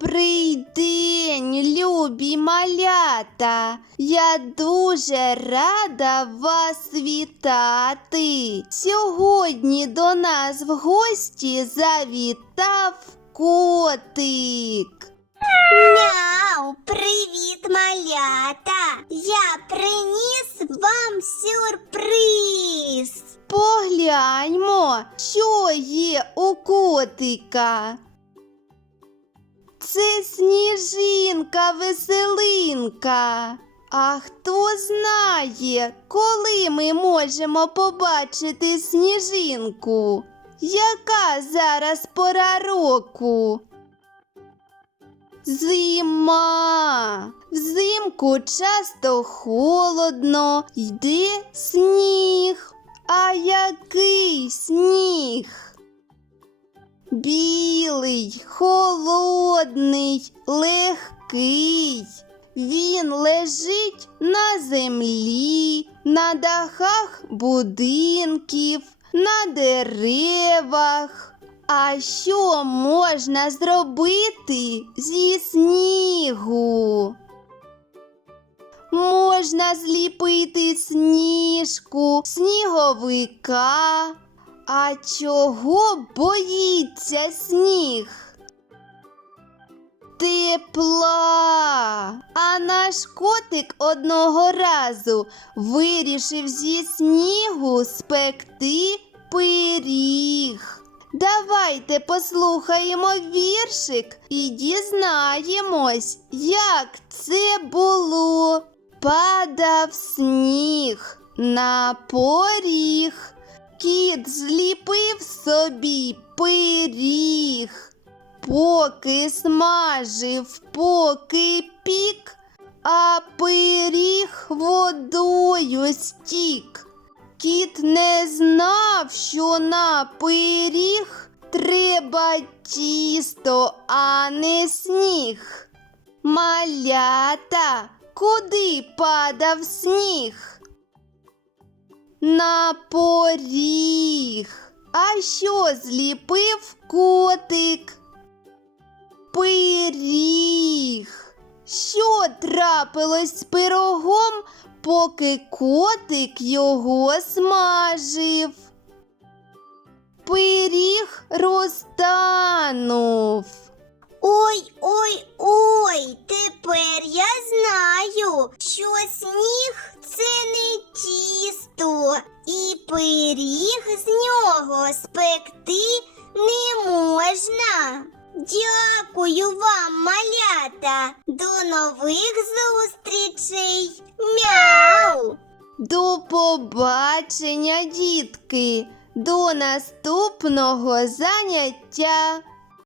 Добрий день, любі малята. Я дуже рада вас вітати. Сьогодні до нас в гості завітав котик. Мяу, привіт, малята! Я приніс вам сюрприз. Погляньмо, що є у котика. Це сніжинка веселинка. А хто знає, коли ми можемо побачити сніжинку? Яка зараз пора року? Зима. Взимку часто холодно, йде сніг. А який сніг? Білий, холодний, легкий. Він лежить на землі, на дахах будинків, на деревах. А що можна зробити зі снігу? Можна зліпити сніжку, сніговика. А чого боїться сніг? Тепла. А наш котик одного разу вирішив зі снігу спекти пиріг. Давайте послухаємо віршик і дізнаємось, як це було. Падав сніг на поріг. Кіт зліпив собі пиріг, поки смажив, поки пік, а пиріг водою стік. Кіт не знав, що на пиріг треба тісто, а не сніг. Малята, куди падав сніг? На поріг. А що зліпив котик? Пиріг. Що трапилось з пирогом, поки котик його смажив? Пиріг розтанув. Ой, ой, ой, тепер я знаю, що сніг це не тісто, і пиріг з нього спекти. Дякую вам, малята. До нових зустрічей. Мяу! До побачення, дітки, до наступного заняття.